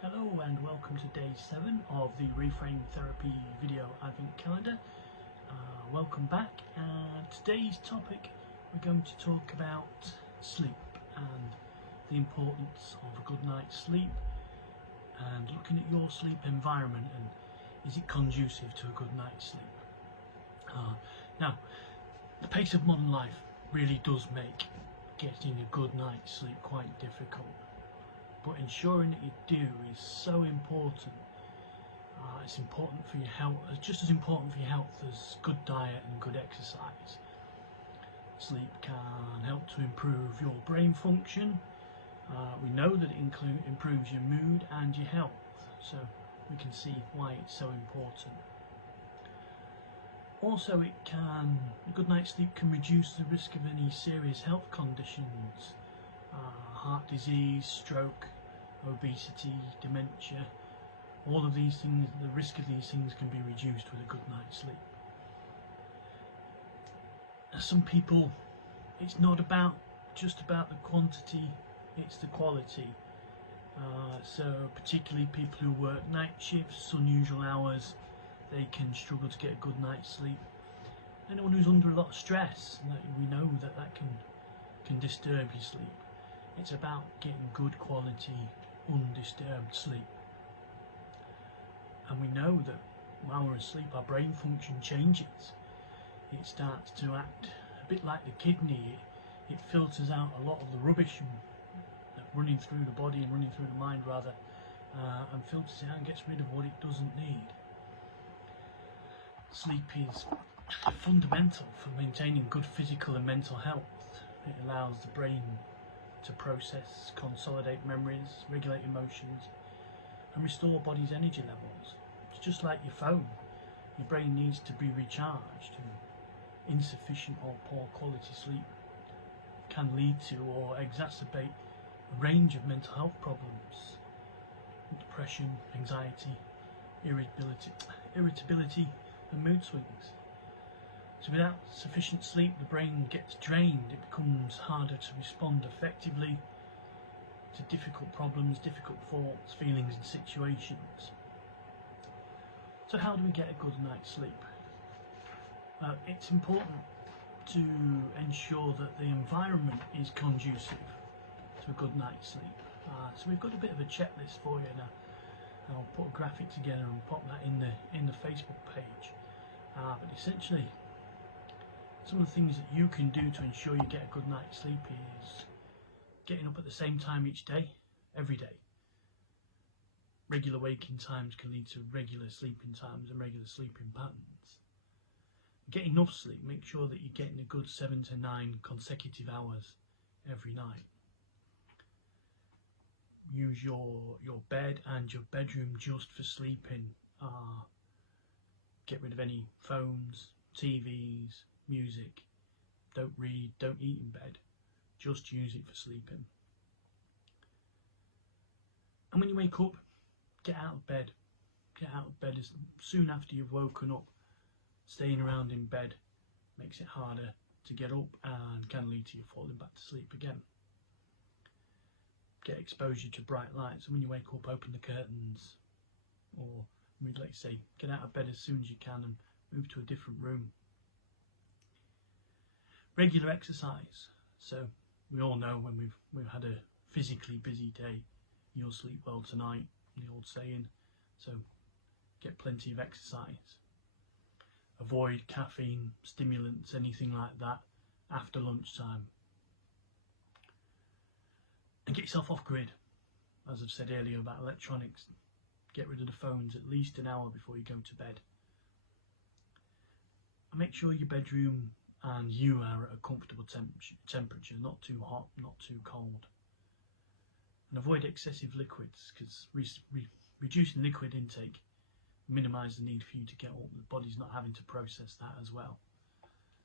Hello and welcome to day 7 of the Reframe Therapy video advent calendar. Welcome back, and today's topic we're going to talk about sleep and the importance of a good night's sleep, and looking at your sleep environment and is it conducive to a good night's sleep. Now, the pace of modern life really does make getting a good night's sleep quite difficult, but ensuring that you do is so important. It's important for your health, just as important for your health as good diet and good exercise. Sleep can help to improve your brain function. We know that it improves your mood and your health, so we can see why it's so important. Also, a good night's sleep can reduce the risk of any serious health conditions, heart disease, stroke, obesity, dementia. All of these things, the risk of these things can be reduced with a good night's sleep. Some people, it's not just about the quantity, it's the quality. So particularly people who work night shifts, unusual hours, they can struggle to get a good night's sleep. Anyone who's under a lot of stress, we know that can disturb your sleep. It's about getting good quality, undisturbed sleep. And we know that while we're asleep, our brain function changes. It starts to act a bit like the kidney. It filters out a lot of the rubbish running through the body and running through the mind rather, and filters it out and gets rid of what it doesn't need. Sleep is fundamental for maintaining good physical and mental health. It allows the brain to process, consolidate memories, regulate emotions, and restore body's energy levels. It's just like your phone. Your brain needs to be recharged, and insufficient or poor quality sleep can lead to or exacerbate a range of mental health problems: depression, anxiety, irritability and mood swings. So without sufficient sleep, the brain gets drained. It becomes harder to respond effectively to difficult problems, difficult thoughts, feelings and situations. So how do we get a good night's sleep? It's important to ensure that the environment is conducive to a good night's sleep. So we've got a bit of a checklist for you now. I'll put a graphic together and pop that in the Facebook page. But essentially, some of the things that you can do to ensure you get a good night's sleep is getting up at the same time each day, every day. Regular waking times can lead to regular sleeping times and regular sleeping patterns. Get enough sleep. Make sure that you're getting a good 7 to 9 consecutive hours every night. Use your bed and your bedroom just for sleeping. Get rid of any phones, TVs, music. Don't read, don't eat in bed. Just use it for sleeping. And when you wake up, get out of bed. Get out of bed as soon after you've woken up. Staying around in bed makes it harder to get up and can lead to you falling back to sleep again. Get exposure to bright lights. So when you wake up, open the curtains, or like say, get out of bed as soon as you can and move to a different room. Regular exercise. So we all know when we've had a physically busy day, you'll sleep well tonight, the old saying. So get plenty of exercise. Avoid caffeine, stimulants, anything like that after lunchtime. And get yourself off grid. As I've said earlier about electronics, get rid of the phones at least an hour before you go to bed. And make sure your bedroom and you are at a comfortable temperature, not too hot, not too cold. And avoid excessive liquids, because reducing liquid intake minimise the need for you to get up. The body's not having to process that as well.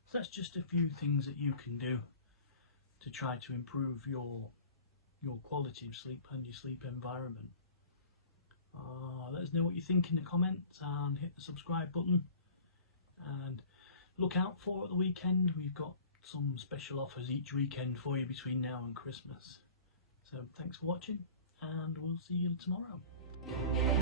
So that's just a few things that you can do to try to improve your quality of sleep and your sleep environment. Let us know what you think in the comments and hit the subscribe button. And look out for at the weekend, we've got some special offers each weekend for you between now and Christmas. So thanks for watching, and we'll see you tomorrow.